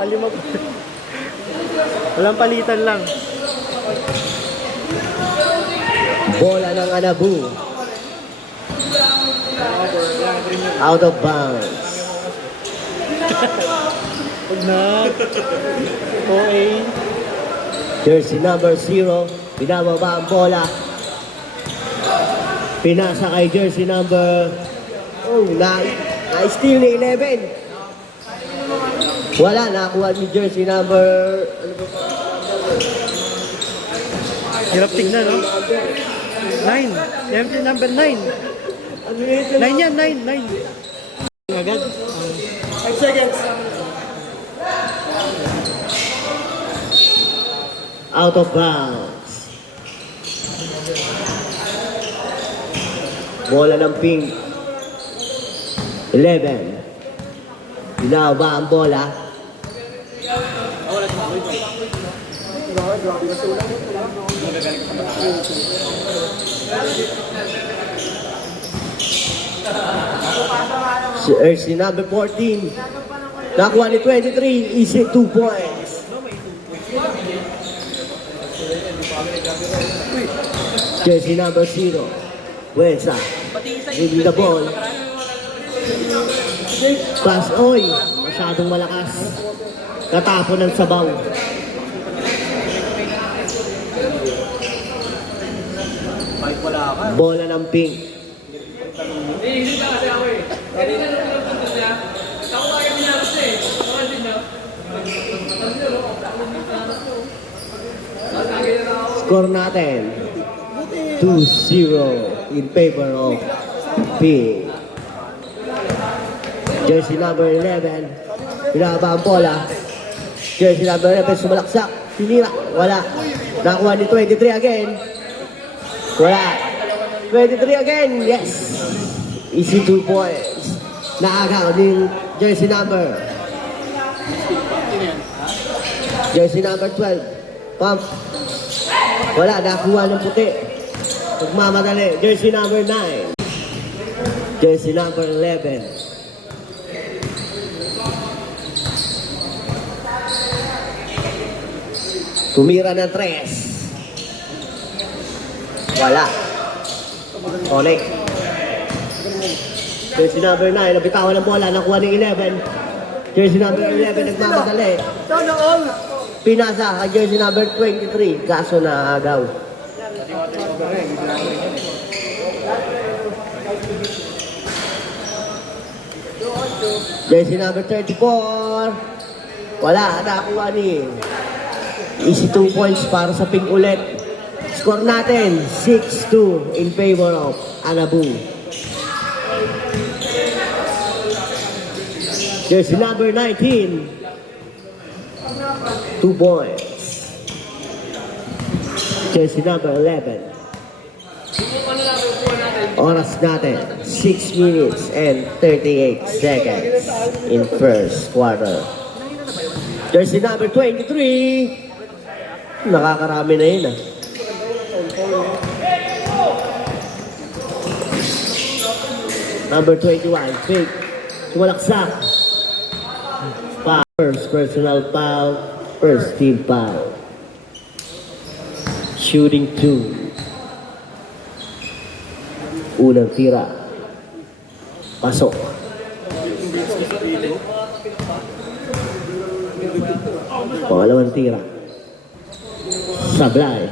Palimag. Walang palitan lang. Bola ng Anabu. Out of bounds. Huwag na. Okay. Jersey number 0. Binababa ang bola. Pinasa kay jersey number... Oh, na-steal ni 11. Wala, nakuha ni jersey number... Hirap tignan, no? 9. Jersey number 9. 9 yan, 9. Agad. 5 seconds. Out of bounds. Bola ng pink. 11. Binaba ang bola. Si number 14. Nakuha ni 23. Easy 2 points. Jersey number 0. Wesa. Giving the ball. Pass. Oy. Masyadong malakas. Natapon ng sabaw. Bola ng pink. Score natin 2-0 in favor of pink. Jersey number 11. Binaba ang bola. Jersey number 11 sumalaksak. Pinira. Wala. Nakuha ni 23 again. Wala. 23 again. Yes. Easy 2 points. Naagaw din jersey number. Jersey number 12. Pump. Wala. Nakuha ng puti. Magmamadali. Jersey number 9. Jersey number 11. Tumira ng 3. Wala. Oleg. Jersey number 9, nabitawan ng bola, nakuha ng 11. Jersey number 11, nagmamadali. Pinasa kay jersey number 23, kaso na agaw. Jersey number 34. Wala, nakuha ni. Easy 2 points para sa pink ulit. Score natin, 6-2 in favor of Anabu. Jersey number 19. 2 points. Jersey number 11. Oras natin, 6 minutes and 38 seconds in first quarter. Jersey number 23. Nakakarami na yun ah. Number 21, fake. Sumalaksak. First personal foul. First team foul. Shooting 2. Unang tira. Pasok. Pangalawang tira. Sablay.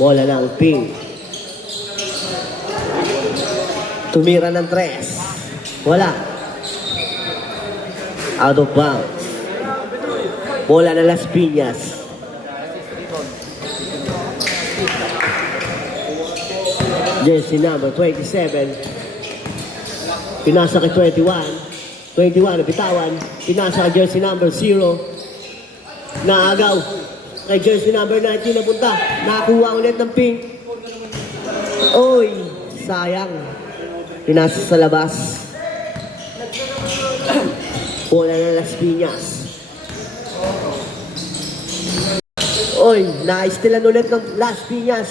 Bola ng pink. Tumira ng 3. Wala. Out of bounds. Bola ng Las Piñas. Jersey number 27. Pinasa kay 21. 21 nabitawan. Pinasa kay jersey number 0. Naagaw. Kay jersey number 19 napunta. Nakakuha ulit ng pink. Oy, sayang. Pinasa sa labas. Bola ng Las Piñas. Oy, na-stealan ulit ng Las Piñas.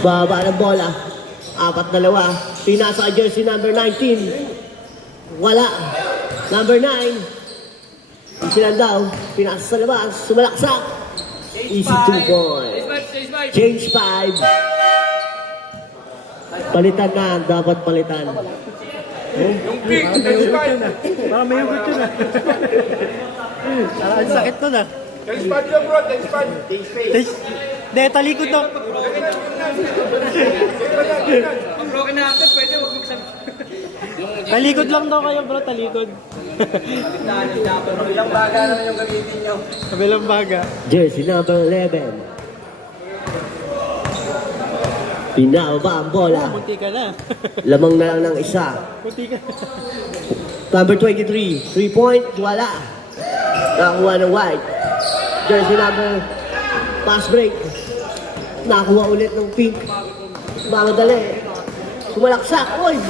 Baba ng bola. 4-2. Pinasa kay jersey number 19. Wala. Number 9. Sila daw, pinasa sa labas, sumalaksak. Easy 2 points. Change 5. Palitan na, dapat palitan. Parang may hugot yun ah. Parang may hugot yun ah. Ang sakit nun ah. Expand lang bro, expand. Hindi, talikod na. Pag broken na after, pwede huwag magsabi. Talikod lang daw kayo bro, talikod. Ilang baga naman yung gamitin nyo. Kabilang baga. Jersey number 11. Pinababa ang bola. Munti ka na. Lamang na lang ng isa. Munti ka. Number 23. 3 point, wala. Nakakuha ng white. Jersey number, pass break. Nakakuha ulit ng pink. Mamadali. Sumalaksak. Uy!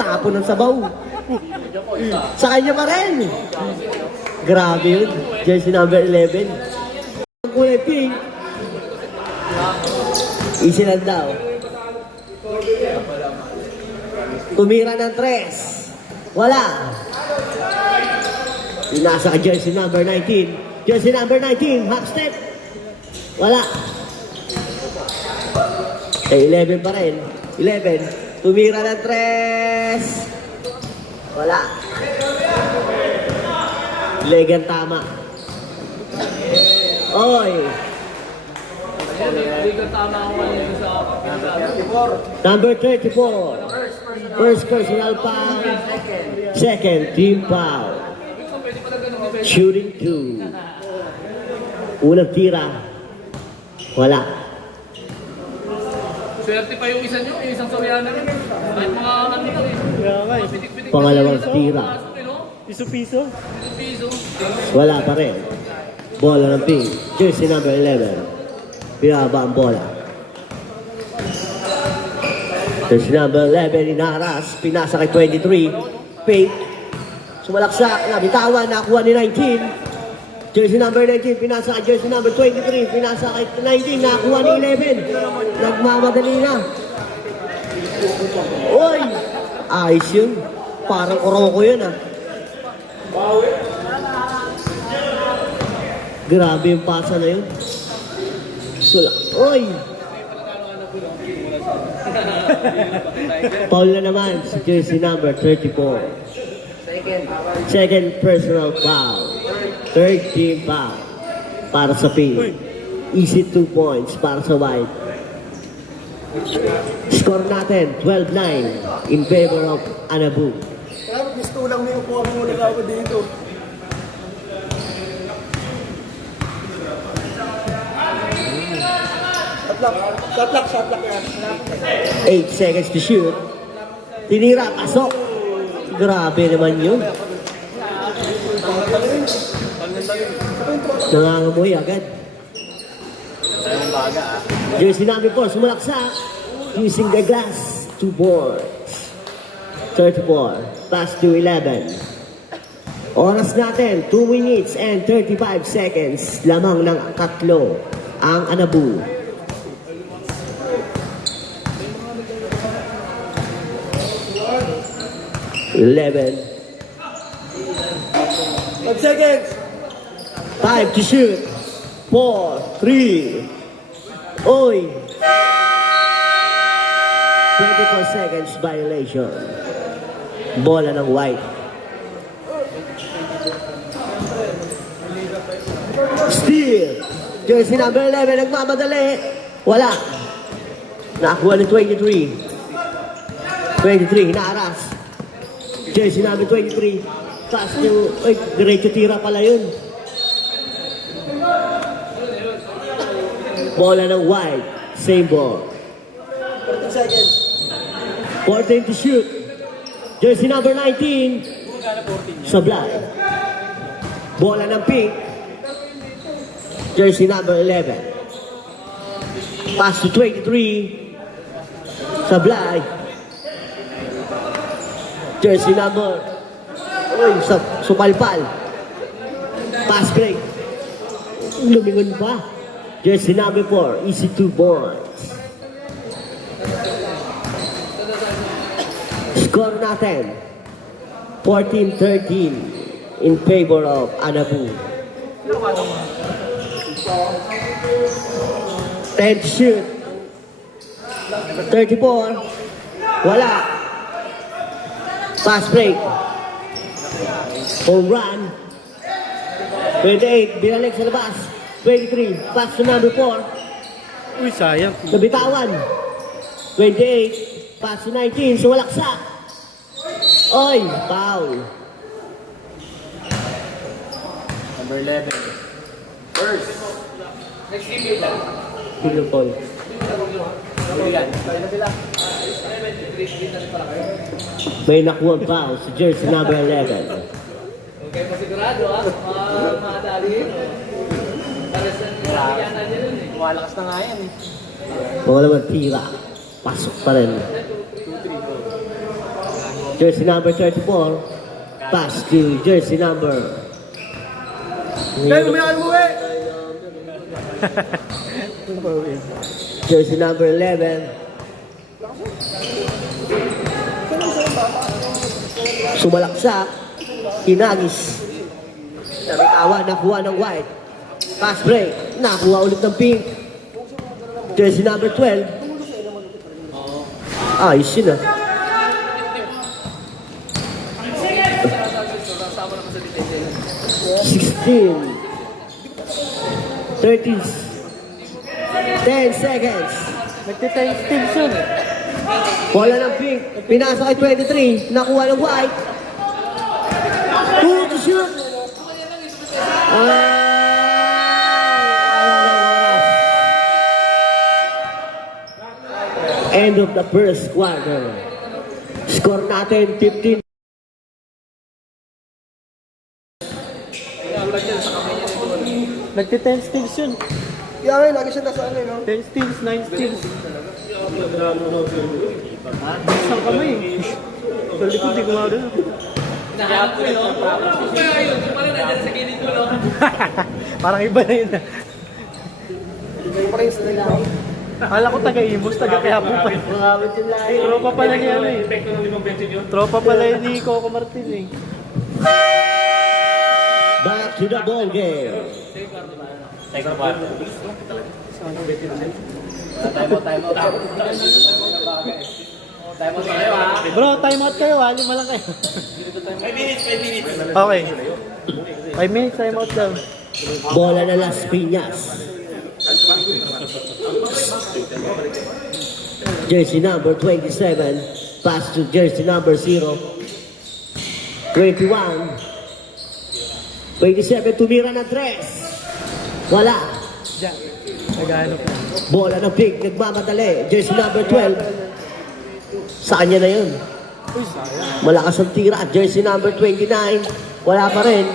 Tapo ng sabaw. Sa kanya pa rin. Grabe yun. Jersey number 11. Ang kulay pink. Easy lang daw. Tumira ng 3. Wala. Nasa ka jersey number 19. Jersey number 19. Half step. Wala. 11 pa rin. 11. Tumira ng 3. Wala. Legan tama. Oy. Hindi ko tama ako kanina sa Number 34. First personal foul. Second team foul. Shooting 2. Unang tira. Wala. Swerte pa yung isa nyo, yung isang sawihan namin. Kahit mga ano lang eh. Kaya nga eh. Pitik-pitik. Pangalawang tira. Piso-piso. Piso. Wala pa rin. Bola ng pink. Jersey number 11. Pinaba ang bola. Jersey number 11. Inaharas. Pinasa kay 23. Fake. Sumalaksak. Nabitawan. Nakuha ni 19. Jersey number 19. Pinasa kay jersey number 23. Pinasa kay 19. Nakuha ni 11. Nagmamadali na. Uy! Ayos yun. Parang oroko yun ah. Grabe yung pasa na yun. Sulak. Uy! Paul na naman si jersey number 34. Second personal foul. Third team foul. Para sa pink. Easy 2 points para sa white. Score natin 12-9 in favor of Anabu. Kaya gusto lang may upuan mo na ako dito. Shot lock yan. 8 seconds to shoot. Tinira, pasok. Grabe naman yun. Nangangamoy agad. Jersey number 4, sumalaksak. Using the glass. 2 boards. 34. Pass to 11. Oras natin, 2 minutes and 35 seconds. Lamang ng tatlo ang Anabu. Eleven. 5 seconds. 5 to shoot. 4, 3. Oy. 24 seconds violation. Bola ng white. Steal. Jersey number 11. Nagmamadali. Wala. Nakakuha ni 23. 23. Hinaaras. Jersey number 23. Pass to... Ay, diretso tira pala yun. Bola ng white. Same ball. 30 seconds. 14 to shoot. Jersey number 19. Sablay. Bola ng pink. Jersey number 11. Pass to 23. Sablay. Jersey number. Uy, supalpal. Pass break. Lumingon pa. Jersey number 4. Easy 2 boards. Score natin. 14-13 in favor of Anabu. 10 to shoot. 34. Wala. Fast break. Home run. 28. Binalik sa labas. 23. Pass to number 4. Uy, sayang. Nabitawan. 28. Pass to 19. Sumalaksak. Oy, foul. Number 11. First. Next game lang. Pilo Paul. May nakuha foul sa jersey number 11. Okay, pasigurado madali yun. Para sa nilalayanan niya nun eh. Kumalakas na nga yan eh. Pangalawang tira. Pasok pa rin. Jersey number 34. Pass to jersey number. Kaya umiyakan mo eh! Jersey number 11. Sumalaksak. Kinagis. Nabitawan. Nakuha ng white. Pass break. Nakuha ulit ng pink. Jersey number 12. Ayos yun ah. Sixteen. 30. 10 seconds. Nagtitake steals yun. Bola ng pink. Pinasa kay 23. Nakuha ng white. Who to shoot? End of the first quarter. Score natin 15. Nagti-10 steals yun. Kaya ngayon, lagi siya nasa ano eh, no? 10 steals, 9 steals. Isang kamay. Sa likod, di gumagano. Nahanap ko yun, no? Kaya yun, yung pala nandiyan sa gilid mo, no? Parang iba na yun. Pares na lang. Akala ko taga-Imus, taga-Quiapo pa. Tropa pala niya ano eh. Tropa pala yun ni Coco Martin eh. Back to the ball game. Bro, time out kayo ha. 5 lang kayo. 5 minutes. Okay. 5 minutes, time out daw. Bola na Las Piñas. Jersey number 27. Pass to jersey number 0. 21. 27. Tumira na 3. Wala. Diyan. Nagano pa. Bola ng pink. Nagmamadali. Jersey number 12. Sa kanya na yun. Malakas ang tira. Jersey number 29. Wala pa rin.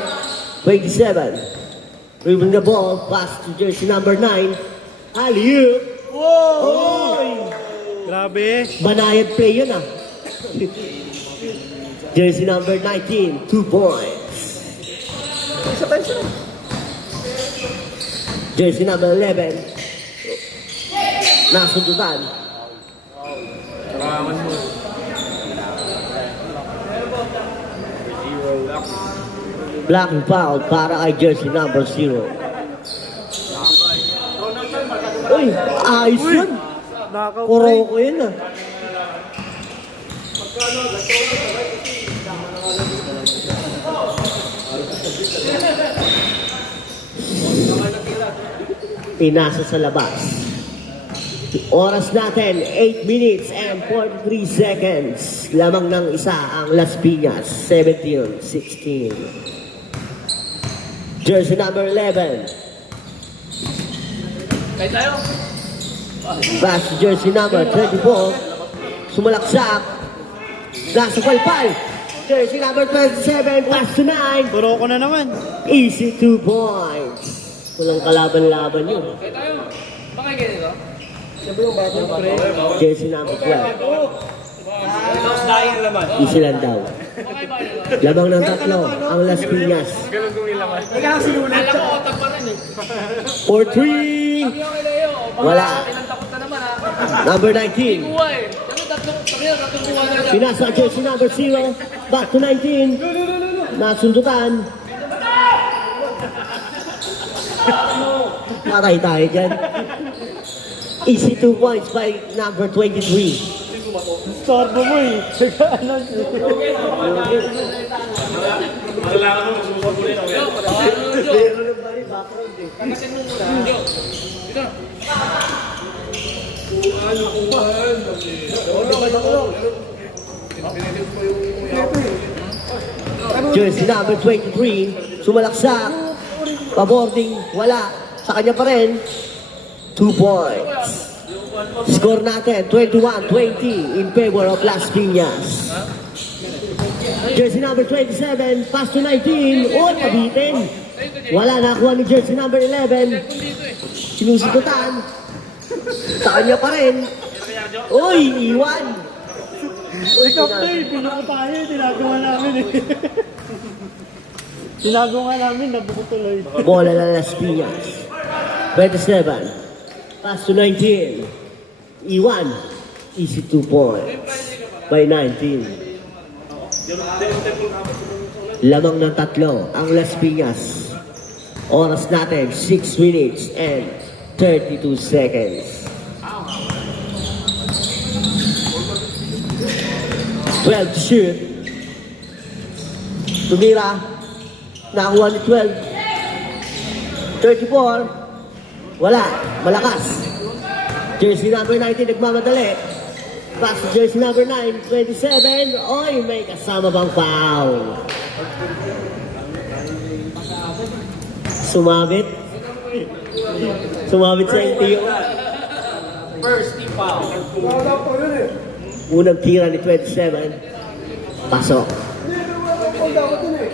27. Dribbling the ball. Pass to jersey number 9. Alley-oop. Oy! Grabe. Banayad play yun ah. Jersey number 19. 2 points. Isa tayo siya. Jersey number 11. Nasundutan. Blocking foul para kay jersey number 0. Uy, ayos yun. Knockout Kuro break. ko yun ah. Pinasa sa labas. Oras natin, 8 minutes and 43 seconds. Lamang ng isa ang Las Piñas, 17-16. Jersey number 11. Kahit tayo. Pass to jersey number 24. Sumalaksak. Nasa palpal. Jersey number 27. Pass to 9. Turo ko na naman. Easy 2 points. Walang kalaban-laban yun. Kahit tayo. Baka ganito. Jersey number 12. Easy lang daw. Lamang ng tatlo ang Las Piñas. Alam ko, otak pa rin eh. For 3. Sabi ko kay Leo, Wala. ilang takot na naman ha. Number 19. Kuha eh. Sabi tatlong kuha na siya. Pinasa jersey number 0. Back to 19. Nasundutan. Patay tayo dyan. Easy 2 points by number 23. Sorbo mo eh. Ano? Jersey number 23. Sumalaksak. Paboarding. Wala. Sa kanya pa rin. 2 points. Score natin, 21-20 in favor of Las Piñas. Jersey number 27, pass to 19. Oh, pabitin. Wala nakuha ni jersey number 11. Sinusukutan. Sa kanya pa rin. Uy, iwan. Ikaw na eh. Pinuko tayo. Tinagawa namin eh. Tinagawa namin. Nabuko tuloy. Bola na Las Piñas. 27. Pass to 19. Iwan. Easy 2 points. By 19. Lamang ng tatlo ang Las Piñas. Oras natin, 6 minutes and 32 seconds. 12 to shoot. Tumira. Nakuha ni 12. 34. Wala. Malakas. Jersey number 19 nagmamadali. Pass to jersey number 9, 27. Oy, may kasama bang foul? Sumabit. Sumabit sa NTO. First team foul. Wala pa yun eh. Unang tira ni 27. Pasok. Wala dapat yun eh.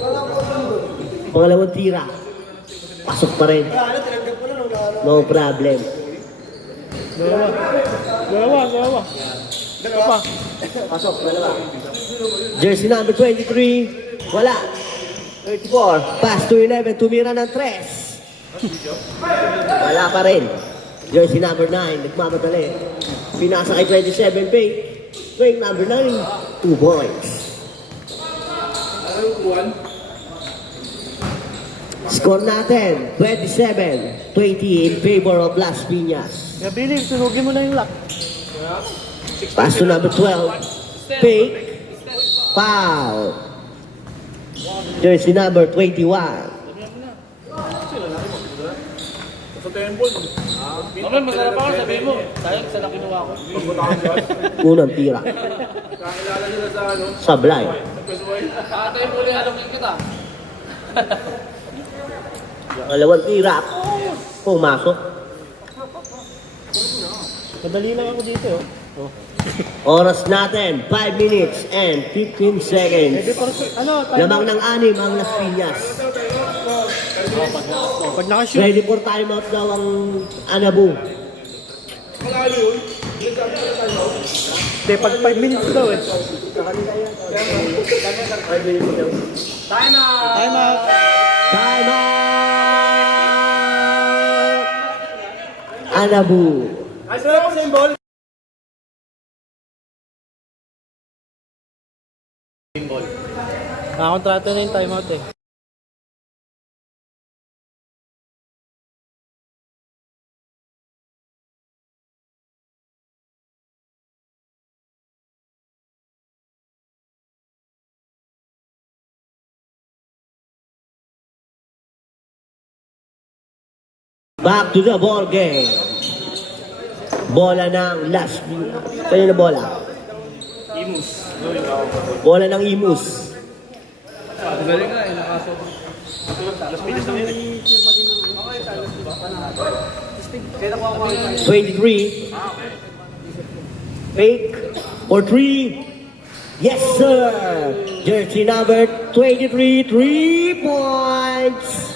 Wala pa yun. Pangalawang tira. Pasok pa rin. Wala na, tinanggap ko na nung naano. No problem. Dalawa. Dalawa. Pasok, dalawa. Jersey number 23. Wala. 34. Pass to 11. Tumira ng 3. Wala pa rin. Jersey number 9. Nagmamadali. Pinasa kay 27. Fake number 9. 2 points. Score natin. 27-20 in favor of Las Piñas. Kaya Billy, sunugin mo na yung lock. Pass to number 12. Fake. Foul. Jersey number 21. Naman, masarap ako, sabihin mo. Sayang, isa na kinuha ko. Unang tira. Sablay. Atay mo ulit, halongin kita. Dalawang tira. Pumasok. Madali lang ako dito. Oh. Oras natin, 5 minutes and 15 seconds. Ano, Lamang ng 6 ang Las Piñas. pag nakashoot. Ready for timeout daw ang Anabu. Hindi, pag 5 minutes daw eh. Time out! Time out. Timeout! Anabu. Ay, sarap sa yung ball. Nakakontrata na yung timeout eh. Back to the ball game. Bola ng Las Piñas. Kaya na bola? Imus. Bola ng Imus. Galing nga, nakaso. 23. Fake for 3. Yes, sir. Jersey number 23. 3 points.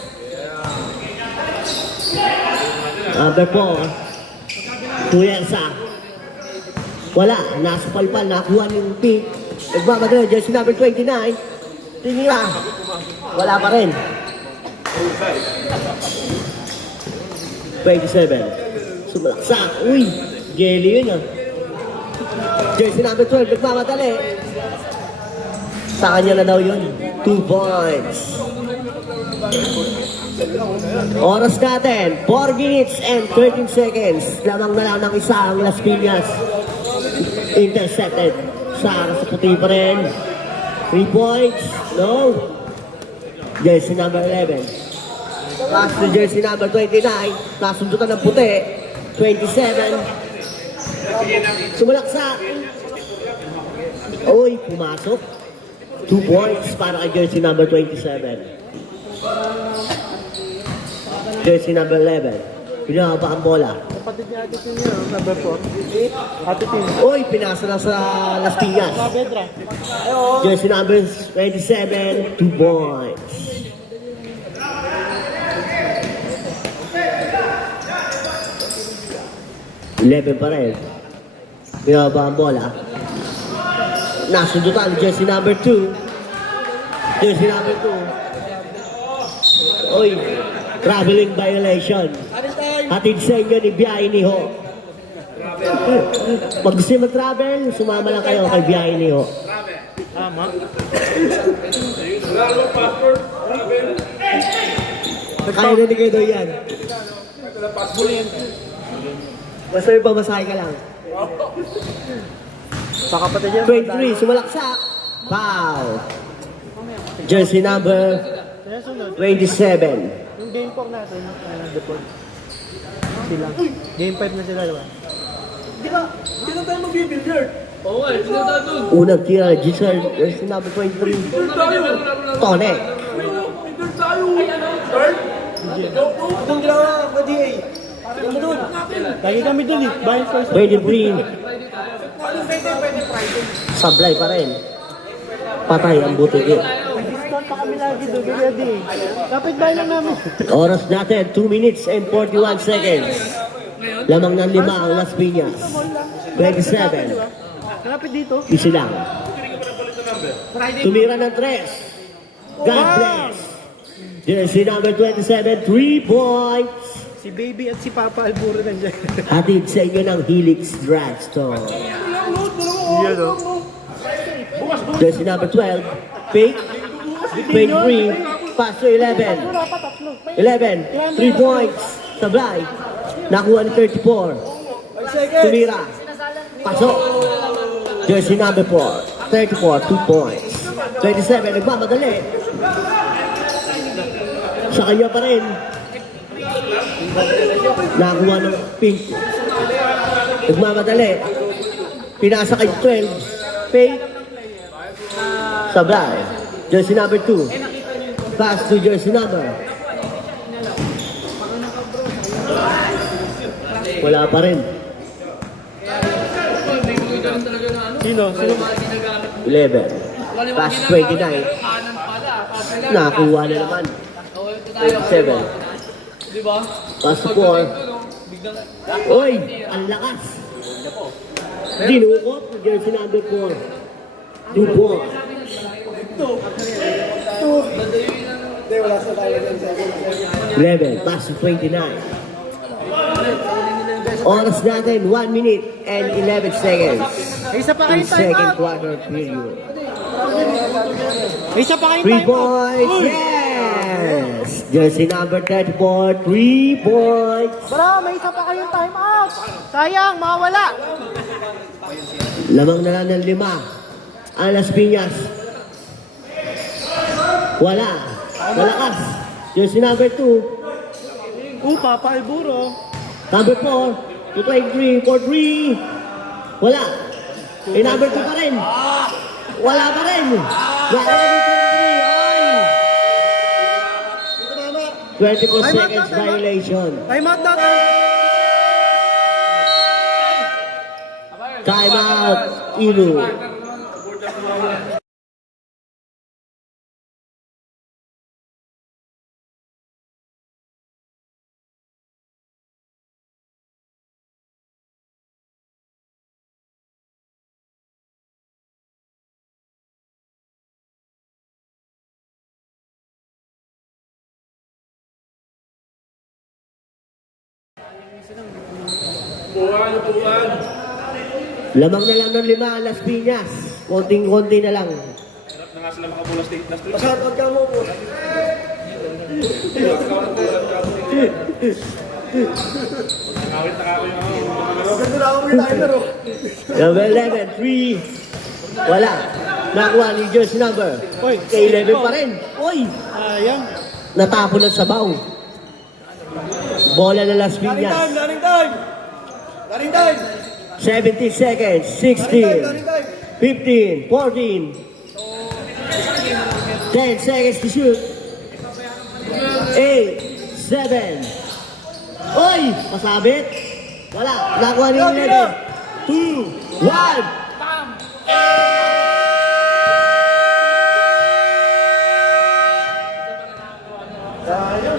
Number 4. Tuyensa. Wala. Nasa palpal. Nakuha yung pink. Nagmamadali. Jersey number 29. Tinira. Wala pa rin. 27. Sumalaksak. Uy. Jelly yun ah. Jersey number 12. Nagmamadali. Sa kanya na daw yun. 2 points. Oras natin, 4 minutes and 13 seconds. Lamang na lang ng isa ang Las Piñas. Intercepted. Sa puti pa rin. 3 points. No. Jersey number 11. Pass to jersey number 29. Nasundutan ng puti. 27. Sumalaksak. Uy, pumasok. 2 points para kay jersey number 27. Jersey number 11. Pinahaba ang bola. Kapatid niya Ate Tin yun, number 4. Ate Tin. Uy, pinasa na sa Las Piñas. Pedra. Jersey number 27, 2 points. Eleven pa rin. Pinahaba ang bola. Nasundutan, jersey number 2. Jersey number 2. Uy, traveling violation. Hatid sa inyo ni Biyahe ni Ho. Pag gusto nyo mag-travel, sumama lang kayo kay Biyahe ni Ho. Tama. Kaya na ni kayo daw yan. Basta may pamasahe ka lang. Sa kapatid niya. 23, sumalaksak. Foul. Jersey number Kaya sunod. 27. Yung game 4 natin, deport. Sila. Game 5 na sila, diba? Hindi na tayo mag-billiard. Oo, eh, sinunod doon. Unang tira, jersey number 23. Tone. Billiard tayo. Third? Doon ginawa ka, DA. Ano doon? Lagi kami dun eh. Bayan first. 23. Sablay pa rin. Patay ang butigi. Discount pa kami lagi doon. Ready eh. Kapit bayan lang namin. Oras natin, 2 minutes and 41 seconds. Lamang ng 5 ang Las Piñas. 27. Kapit dito. Isi lang. Tumira ng 3. God bless. Jersey number 27, 3 points. Si Baby at si Papa Alburo nandiyan. Hatid sa inyo ng Helix Drugstore. Yan o. Jersey number 12, fake. 23, pass to 11. 11, 3 points. Sablay. Nakuha ni 34. Tumira. Pasok. Jersey number 4, 34, 2 points. 27, nagmamadali. Sa kanya pa rin. Nakuha ng pink. Nagmamadali. Pinasa kay 12. Fake. Sablay. Jersey number 2. Pass to jersey number. Wala pa rin. Sino? Sino? 11. Pass 29. Nakuha na naman. 27. Di ba? Pass 4. Uy! Ang lakas! Dinukot. Jersey number 4. 2 points. Hindi, wala sa tayo ng 11. Pass 29. Oras natin, 1 minute and 11 seconds. Isa pa kayo In time second out. quarter period. Isa pa kayo 3 time out. points, yes! Jersey number 34, 3 points. Bro, may isa pa kayong time out. Sayang, mawala. Lamang na lang ng 5. Ang Las Piñas. Wala. Malakas. Jersey number 2. Papa Alburo. Number 4. 223, 43. Wala. Number 2 pa rin. Wala pa rin. Wala rin 23. Ay! 24 seconds violation. Time out na. Time out. Ilu. Lamang na lang ng 5 Las Piñas. Konting-konti na lang. nga sila makabulas state last week. Pasarapag ka mo po. Nakawit na ako yung ganda na ako yung timer oh. Number 11, 3. Wala. Nakuha ni jersey number. Uy, K11 pa rin. Uy! Sayang. Natapon ng sabaw. Bola na Las Running Piñas. time, running time! Running time! 17 seconds. Running 16. time! 15. 14. 10 seconds to shoot. 8. 7. Uy! Masabit. Wala. Nakuha ni 11. 2. 1.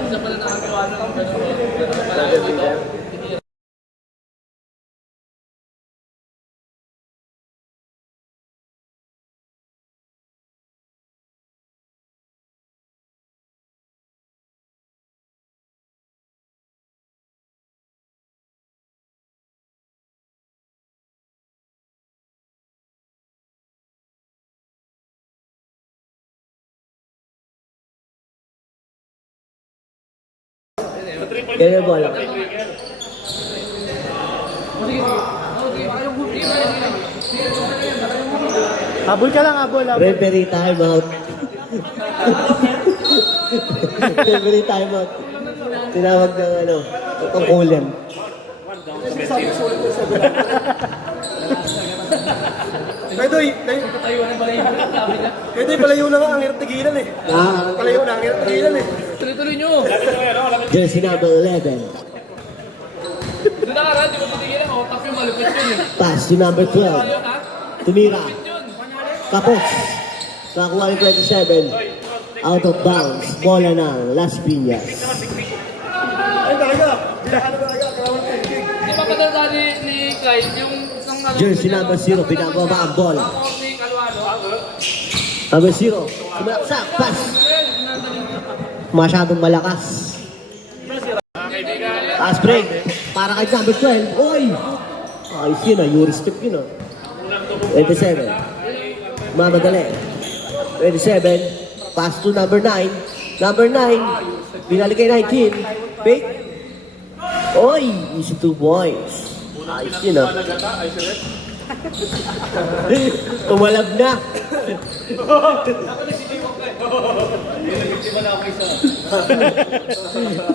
Isa pala nakagawa ng ganun. Kaya bola. Habol ka lang, habol. Referee time out. Referee time out. Tinawag ng ano, tungkulan. Kaya do'y palayo na nga, ang hirap tigilan eh. Palayo na, ang hirap tigilan eh. Tuloy-tuloy nyo. Jersey number 11. Doon nakaraan, di mo titigilin. O, tap yung malupit yun eh. Pass to number 12. Ayun ha? Tumira. Yun. Tapos. Nakuha ni 27. Out of bounds. Bola ng Las Piñas. Ay, talaga. Bilahan na talaga. Kailangan ko yung gig. Di ba padala ni Clyde yung isang Jersey number 0. Pinababa ang bola. Korning Alwalo. Number 0. Sumalaksak. Pass. Masyadong malakas. Pass break. Para kay number 12. Oy! Ayos yun ah. You respect yun ah. 27. Mamadali. 27. Pass to number 9. Number 9. Binalik kay 19. Fake. Oy! Easy 2 points. Ayos yun ah. Tumalab na.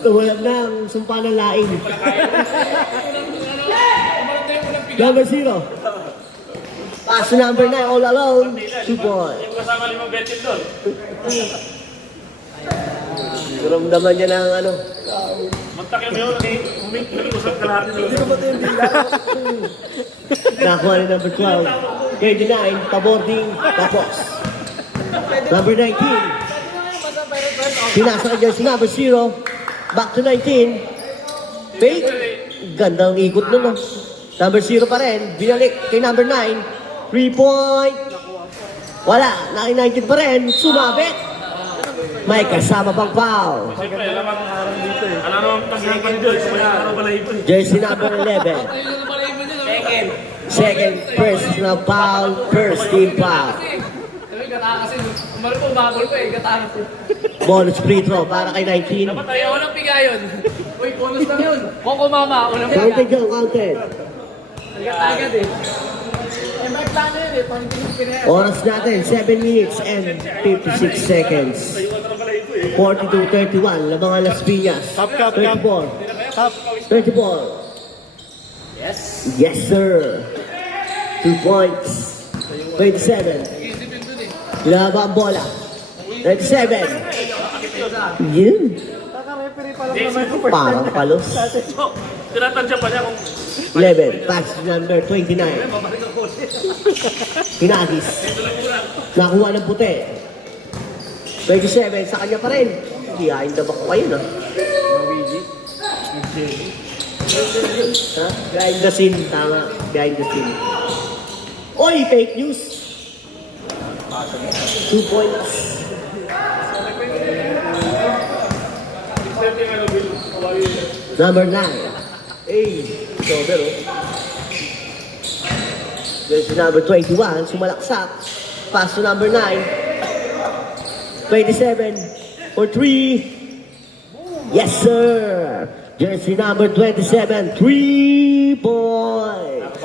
Tumalab na ang sumpa ng laing. Number 0. Pass to number 9 all alone. 2 points. Yung kasama 5 betin doon. Ramdaman niya ng ano. Magtakil mo yun, uming-usap ka lahat nila. Hindi ko ba ito yung bila? Nakuha ni number 12. 39, paboarding, tapos. Number 19. Pinasa ka dyan si number 0. Back to 19. Fake. Gandang ikot nun. No? Number 0 pa rin. Binalik kay number 9. 3 point. Wala. Naki 19 pa rin. Sumabit. May kasama pang foul. Siyempre, alam naman tanggalan pa ni Joyce. Kaya araw pala ipo eh. Jersey number 11. Ayun na pala yung yun. Second personal foul. First team foul. Sabi, gata kasi. Umaro po, umabol pa eh. Gata kasi. Bonus free throw para kay 19. Ay, walang piga yun. Uy, bonus lang yun. Coco Mama, walang piga. Counted yun, counted. Agad eh. Eh, may plano yun eh. Pag hindi mo pinaya. Oras natin, 7 minutes and 56 seconds. 42-31, labangan Las Piñas. Top, top, top. 34. Top. 34. Yes. Yes, sir. 2 points. 27. Isipin dun eh. Laba ang bola. 37. Yun. Kaka-referee pa lang naman yung first Parang time. palos. Tinatansya pa niya kung 11. Pass number 29. Hinagis. Nakuha ng puti. 27. Sa kanya pa rin. Hihain na ba ko kayo na? Ha? Behind the scene. Tama. Behind the scene. Oy! Fake news! 2 points. Number 9. Hey! Sober oh. There's number 21. Sumalaksak. Pass to number 9. 27 for 3. Yes, sir. Jersey number 27, 3 points.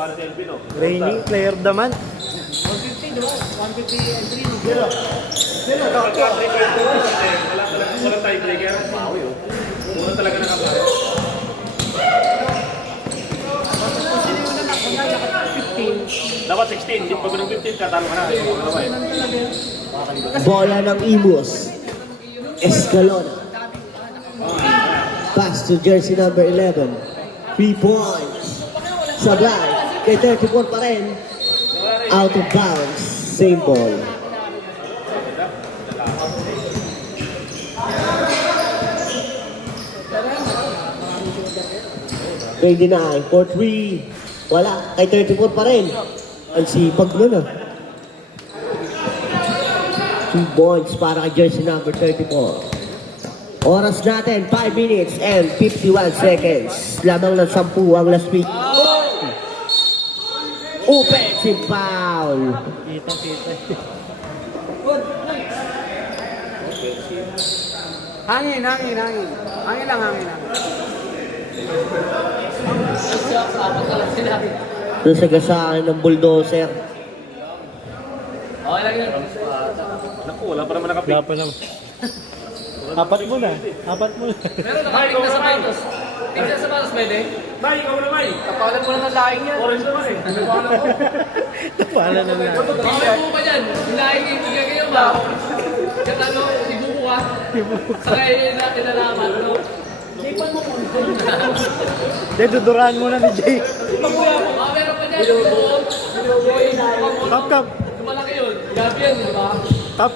Reigning player of the month. Walang tiebreaker. Wow, yun. Muna talaga nakabara. Dapat 16. Pag ng 15, katalo ka na. Bola ng Imus. Escalona. Pass to jersey number 11. 3 points. Sablay. Kay 34 pa rin. Out of bounds. Same ball. $29 for 3. Wala. Kay 34 pa rin. Ang sipag nun ah. 2 points para kay jersey number 34. Oras natin, 5 minutes and 51 seconds. Lamang ng 10 ang last week. Offensive foul. Kita. Hangin lang. Hangin lang. Doon sa gasaan ng bulldozer. Okay lang yun. Naku, wala pa naman nakapit. Wala pa naman. Apat mo na. Meron nakaling na sa Paitos. Tingnan sa Patos, pwede? May, ikaw na may. Kapalan mo na ng laing yan. Orange naman eh. Kapalan ko. Tapala na lang. Mamay mo pa dyan. Yung laing yung gagayon ba? Yung ano, ibuko ka. Saka yun natin nalaman, no? Hindi, duduraan muna ni Jay. Meron pa dyan. Ibuko. Cup. Malaki yun. Gabi yan, di ba? Cup.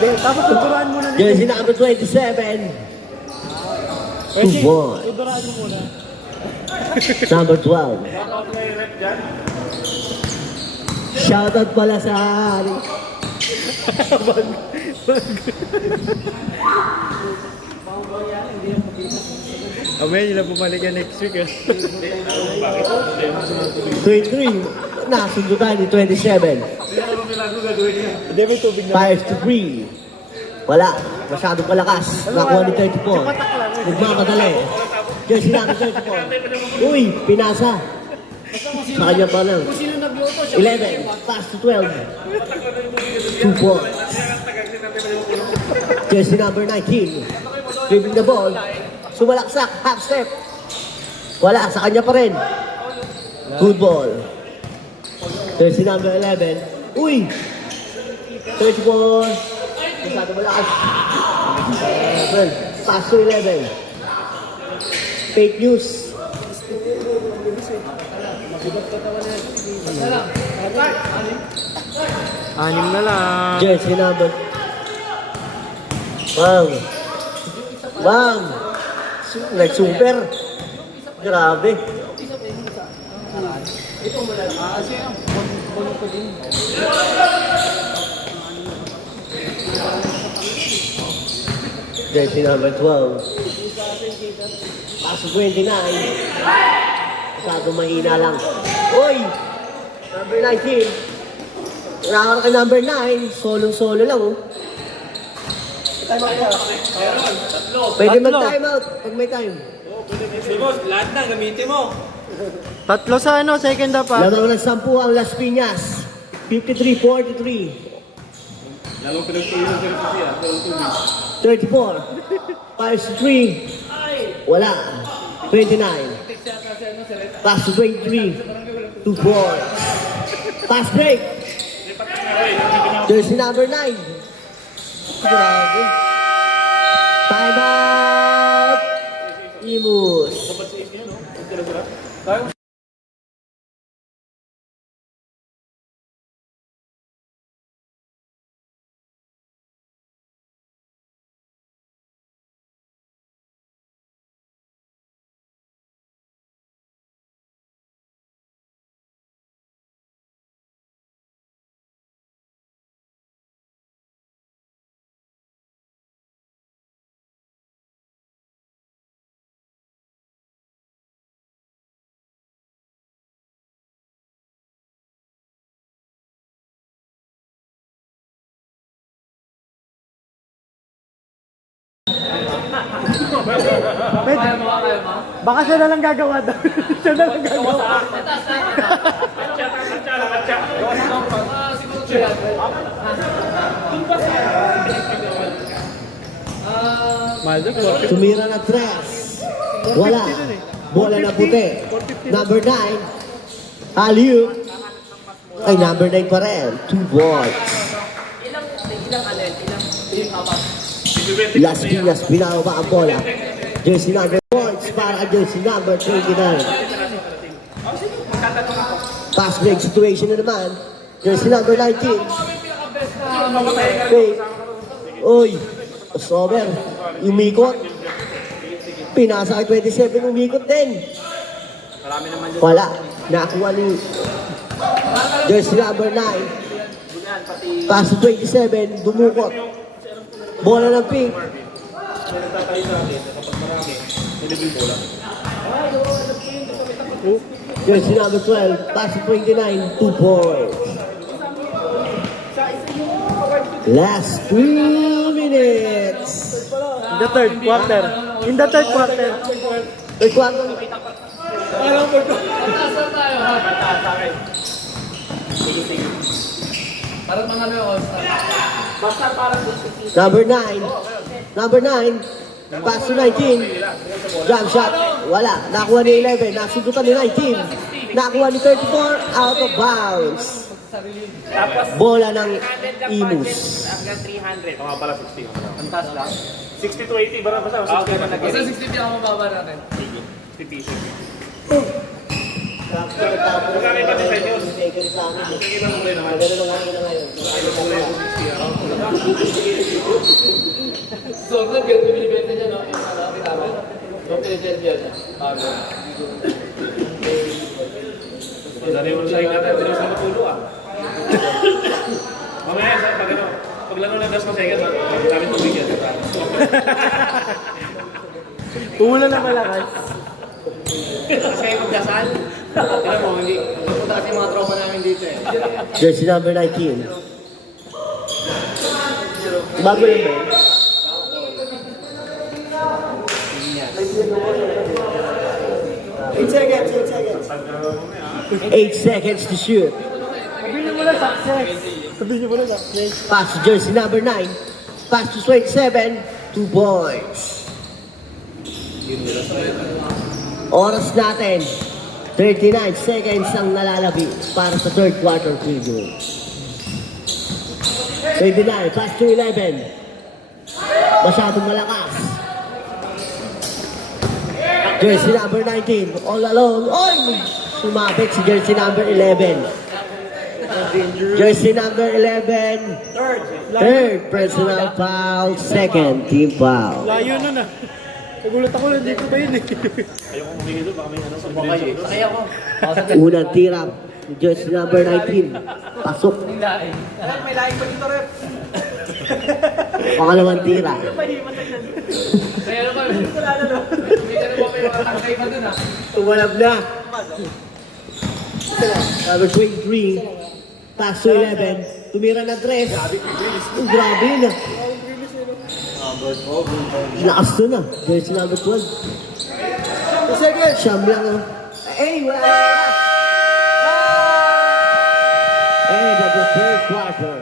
Hindi, tapos duduraan muna ni Jay. Jersey number 27. 2 points. Duduraan mo muna. Number 12. Shoutout pala sa Hari. Amay, nila bumalik yan next week. 23. Nasundo tayo ni 27. Hindi, may tubig na. 5 to 3. Wala. Masyadong palakas. Nakuha ni 34. Nagmamadali. Jersey number 34. Uy, pinasa. Sa kanya pa lang. 11. Pass to 12. 2 points. Jersey number 19. Dribbling the ball. Sumalaksak. Half step. Wala. Sa kanya pa rin. Good ball. Jersey number 11. Uy! 34. Masyado malakas. 12. Pass to 11. Fake news. Anim na lang. Jersey number. Bang! Like super. Grabe. Jersey number 12. Paso 29. Masyado mahina lang. Uy! Number 19. Wala ka number 9. Solo-solo lang oh. Pwede mag-time out pag may time. Lahat na, gamitin mo. Tatlo sa ano, second half ah. Lamang ng 10 ang Las Piñas. 53-43. Lalong pinagtuloy ng siya. 34. Fires to 3. Wala. 29. Pass to 23. 2 points. Pass break. Jersey number 9. Grabe. Time out. Imus. Kaya mo, kaya mo. Baka siya na lang gagawa daw. Siya na lang gagawa. Mataas na. Siguro 300. Mahal doon, 450. Tumira na tres. Wala. Bola na puti. Number 9. Aliu. Ay, number 9 pa rin. 2 points. Las Piñas, binababa ang bola. Jersey number points para jersey number 29. Pass break situation na naman. Jersey number 19. Wait. Uy. Sober. Umikot. Pinasa kay 27. Umikot din. Wala. Nakuha ni jersey number 9. Pass to 27. Dumukot. Bola ng pink. Jersey number 12. Pass to 29. 2 points. Last 2 minutes. In the third quarter. In the third quarter. Third quarter. Mataas tayo, ha? Parang mga ano yung Number 9. Number 9. Pass to 19. Jump shot. Wala. Nakuha ni 11. Nasugutan ni 19. Nakuha ni 34. Out of bounds. Bola ng Imus. Hanggang 300. Mga pala 60. Antas lang. 60 to 80, basta basta. Okay na Basta 60 ang mababa natin. 60 pieces. Magkakit pa din sa inyo? So, ganito binibenta niya, no? Yung malapit namin. Yung pinagyan niya. Dali mo sa ingatan, hindi sa matulo ah. Mamaya, pag laro ng gas ng second, kami tubig yan. Umulan na malakas. Kasi kayo magdasal. Tignan mo, hindi. Pupunta kasi mga tropa namin dito eh. Jersey number 19. Bago lang ba? 8 seconds to shoot. Sabihin mo na success. Sabihin mo na success. Pass to jersey number 9. Pass to 27. 2 points. Oras natin. 39 seconds ang nalalabi para sa third quarter preview. 29. Pass to 11. Masyadong malakas. Jersey number 19. All alone. Oy! Sumabit si jersey number 11. Jersey number 11. Third personal foul. Second team foul. Layo nun ah. Nagulat ako lang dito ba yun eh. Ayoko humihilo, baka may ano sa video. Sakay ako. Unang tira. Jersey number 19. Pasok. May laing pa dito, rep. Pangalawang tira. Kaya naman, hindi ka naman may mga tangkay pa dun, ha? Tumalab na. Number 23. Pass to 11. Tumira na 3. Grabe na. Lakas to na. Jersey number 12. Siyam lang. Wala na. End of the third quarter.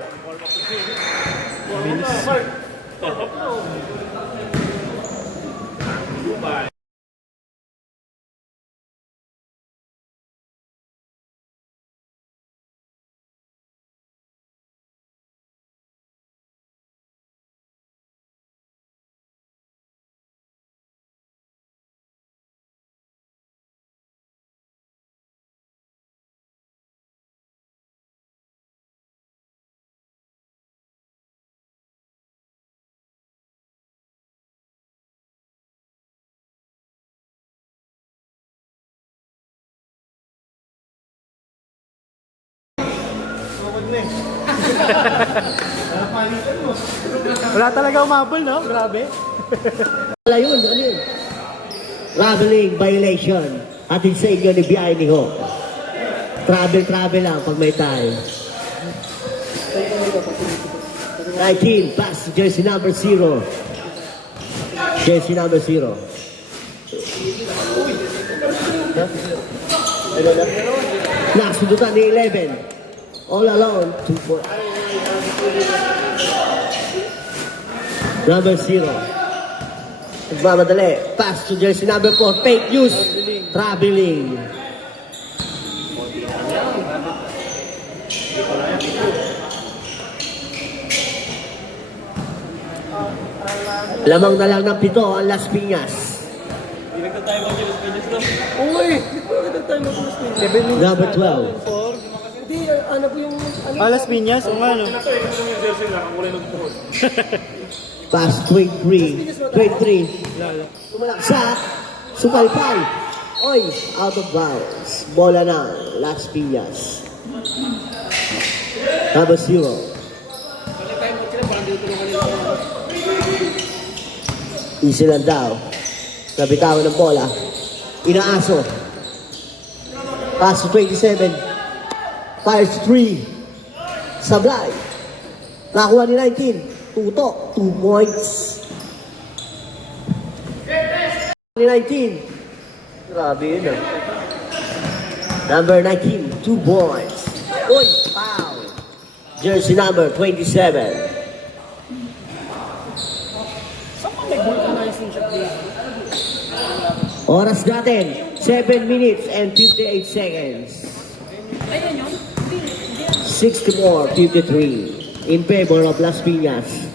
Wala talaga umabol, no? Grabe. Wala yun. Ano yun? Traveling violation. Atin sa inyo ni Biay ni Ho. Travel lang pag may time. 19, pass to jersey number 0. Jersey number 0. Nakasundutan ni 11. All alone, 2 points. Number 0. Nagmamadali. Pass to jersey number 4. Fake news. Traveling. Lamang na lang ng 7 ang Las Piñas. Uy! Bakit tayo mag-Muslim? Number 12. Hindi, ano po yung... Ano, Alas Piñas, o nga no? Ito yung jersey lang, ang kulay ng buhok. Pass 23. 23. Tumalaksak. Sumalpal. Oy, out of bounds. Bola na. Las Piñas. Number 0. Easy lang daw. Nabitawan ng bola. Inaaso. Pass to 27. Fires 3. Sablay. Nakuha ni 19. Tutok. 2 points. Ni 19. Grabe yun ah. Number 19. 2 points. Uy, foul. Jersey number 27. Oras natin, 7 minutes and 58 seconds. 64-53 in favor of Las Piñas.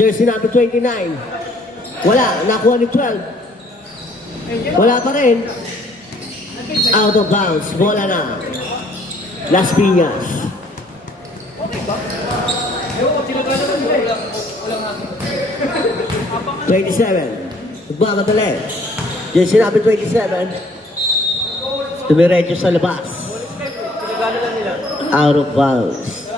Jersey number 29. Wala, nakuha ni 12. Wala pa rin. Out of bounds, bola na. Las Piñas. 27. Magmamadali. Jersey number 27. Tumiretso sa labas. Out of bounds.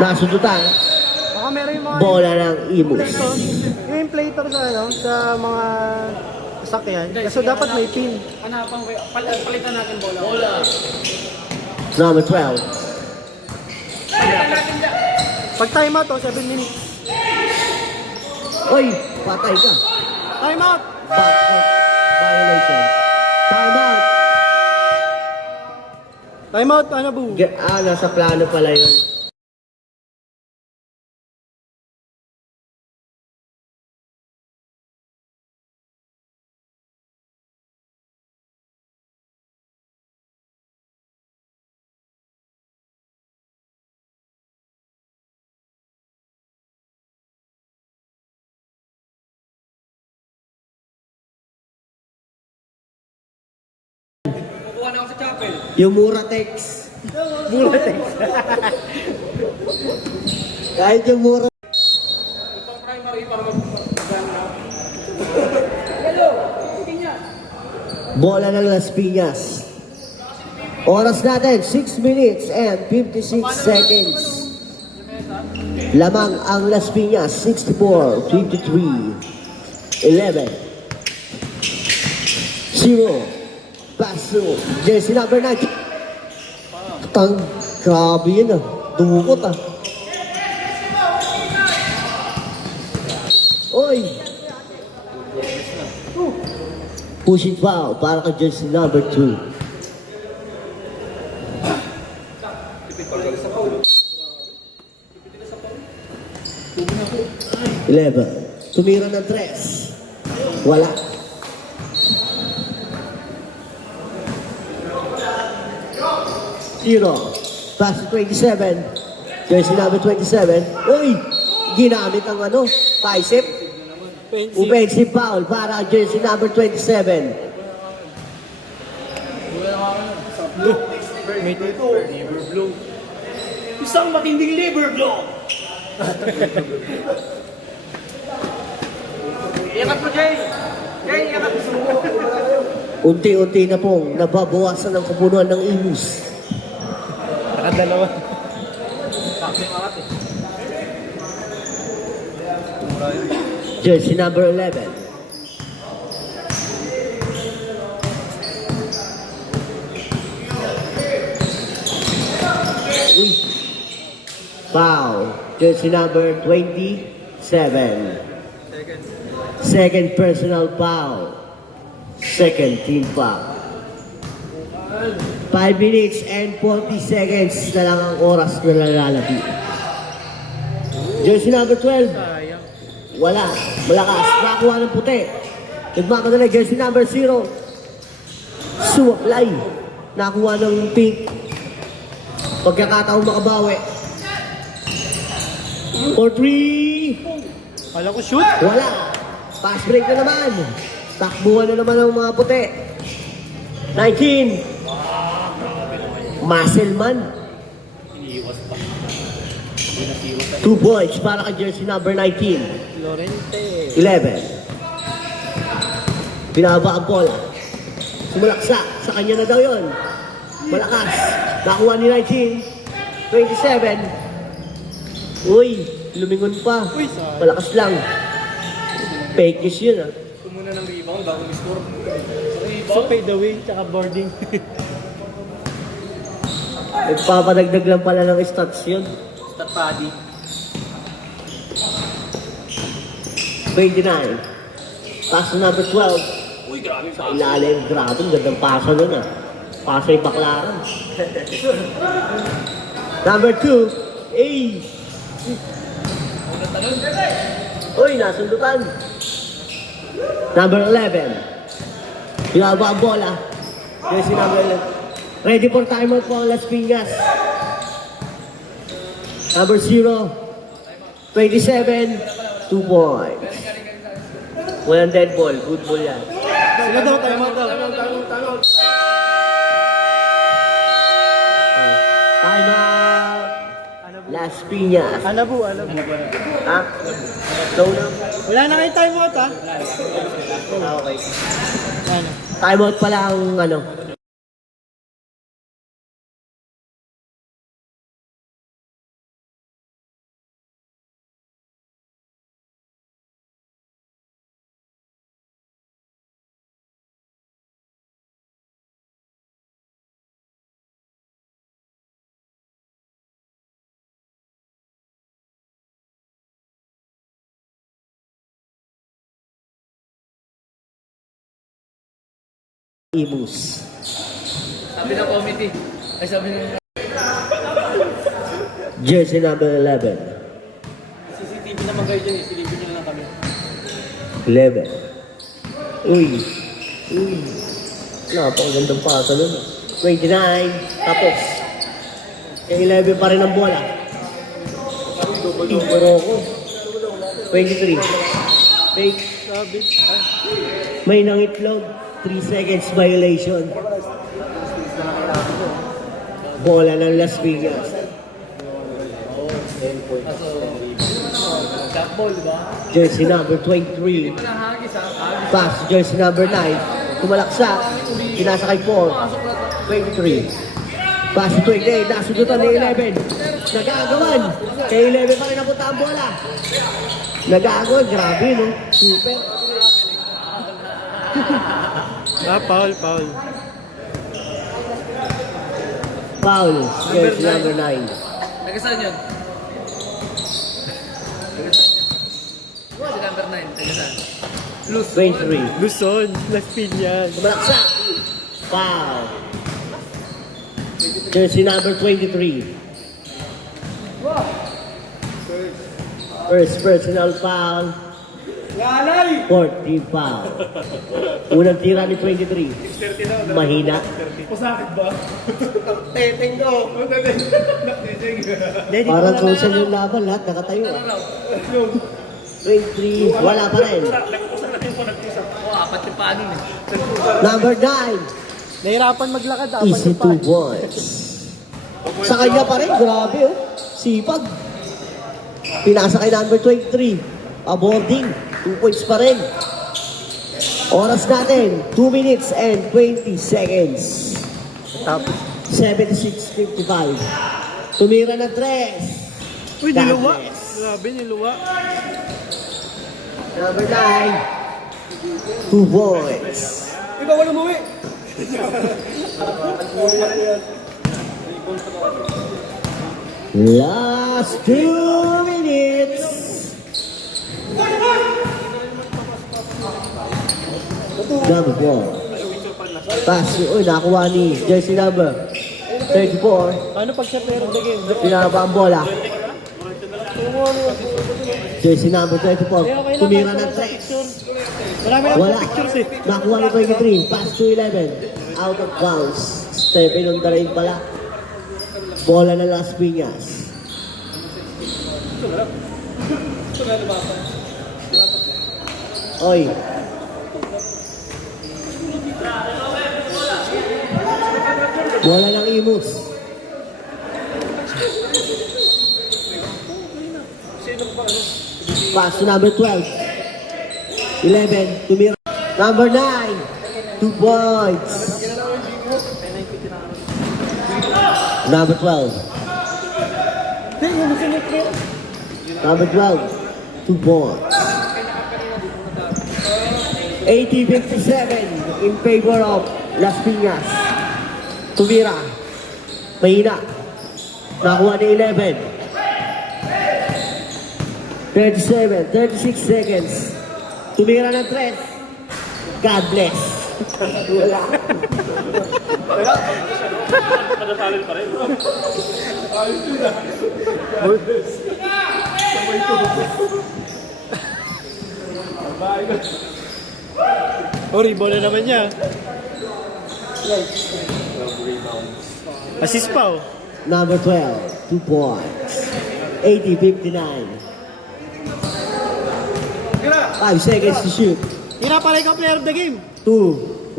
Nasundutan. Baka meron yung mga Bola ng Imus. yung inflator sa ano, sa mga sasakyan. Kaso dapat may pin. Palitan natin bola. Number 12. Pag time out, 7 minutes. Oy, patay ka. Time out! Backcourt violation. Time out. Time out, ano bu? Nasa plano pala yun. Kukuha na ako sa chapel. Yung Muratex. Muratex. Kahit yung Mura. Itong primary para mag-gana. Bola ng Las Piñas. Oras natin, 6 minutes and 56 seconds. Lamang ang Las Piñas, 64-53. 11. 0. Paso. Jersey number 9. Grabe yun ah. Dukot ah. Oy! Pushing foul para ka jersey number 2. Tumira ng 3. Wala. Zero. Pass to 27. Jersey number 27. Uy! Ginamit ang ano? Bicep. Offensive foul para jersey number 27. Liver blow. Isang matinding liver blow. Iangat mo, Jay! Jay, iangat mo. Unti-unti na pong nababawasan ang kapunuan ng Imus. Nakadalawa. Jersey number 11. Uy. Foul. Jersey number 27. Second personal foul. Second team foul. 5 minutes and 40 seconds na lang ang oras na lalalabi. Jersey number 12. Sayang. Wala. Malakas. Nakuha ng puti. Nagmamadala jersey number 0. Suwaklay. Nakuha ng pink. Pagkakataon makabawi. For 3. Kala ko shoot. Wala. Pass break na naman. Takbuhan na naman ang mga puti. 19. Muscleman. 2 points para kay jersey number 19. Lorente. 11. Binaba ang bola. Sumalaksa. Sa kanya na daw yun. Malakas. Nakuha ni 19. 27. Uy, lumingon pa. Uy, sayang. Malakas lang. Fake news yun ah. Tumuna ng rebound bago ni-score. So fade away, tsaka boarding. Nagpapadagdag lang pala ng stats yun. Stat paddy. 29. Pass to number 12. Uy, grabe Sa ilalim, grabe. Ang gandang pasa nun ah. Pasa yung baklaran. Number 2. Ay! Uy, nasundutan. Number 11. Pinaba ang bola. Jersey number 11. Ready for timeout po ang Las Piñas. Number 0. 27. 2 points. Walang dead ball. Good ball yan. Sila daw, time out daw. Time out. Las Piñas. Alabu, alabu. Ha? Slow na. Wala na kayo time out, ha? Okay. Ano? Time out pala ang ano. Imus. Sabi ng committee. Ay, sabi ng... Jersey number 11. CCTV naman kayo dyan, silipin nyo lang kami. 11. Uy. Uy. Napakagandang pasa nun. 29. Tapos. Kaya 11 pa rin ang bola. Morocco. 23. Fake. Sabi. May nangitlog. 3 seconds violation. Bola ng Las Vegas. Jump ball, di ba? Jersey number 23. Hagis, ha? Pass jersey number 9. Tumalaksa. Pinasa kay 4. 23. Pass to 28. Nasudutan ni 11. Nagagawan. Kay 11 pa rin napunta ang bola. Nagagawan. Grabe, no? Super. Foul, foul. Foul. Jersey number 9. Tagasaan yun? Si number 9, tagasaan. Loose. 23. Luzon, Las Piñas. Tumalaksa. Foul. Jersey number 23. First personal foul. Lalay! 40 foul. Unang tira ni 23. Mahina. Masakit ba? Teteng ko! Parang social yung laban. Lahat nakatayo. Ah. 23. Wala pa rin. Apat yung panin eh. Number 9. Nahirapan maglakad, dapat Easy yung 2 points. Sa kanya pa rin. Grabe oh. Sipag. Pinasa kay number 23. Aboarding. 2 points pa rin. Oras natin. 2 minutes and 20 seconds. Tapos. 76:55. Tumira na 3. Uy, niluwa. Douglas. Grabe, niluwa. Number 9. 2 points. Ikaw wala umuwi! Last 2 minutes. Number 4. Pass. Uy, nakuha ni jersey number 34. Paano pag siya player of the game? Pinaba ang bola. Jersey number 24. Tumira ng threat. Marami lang Wala. pictures eh. Nakuha ni 23. Pass to 11. Out of bounds. Stephen on the lane pala. Bola na Las Piñas. Oy. Bola ng Imus. Pass to number 12. 11. Tumira. Number 9. 2 points. Number 12. Number 12. 2 points. 80-57 in favor of Las Piñas. Tumira. Mahina. Nakuha ni 11. 37, 36 seconds. Tumira ng 3. God bless. Wala. Madasalin pa rin. Horrible na naman niya. Assist pa oh. Number 12, 2 points. 80-59. 5 seconds to shoot. Hira pala ikaw player of the game. 2, 1.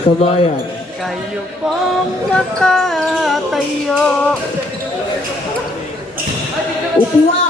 Kamayan. Kayo pong nakatayo. Upuan!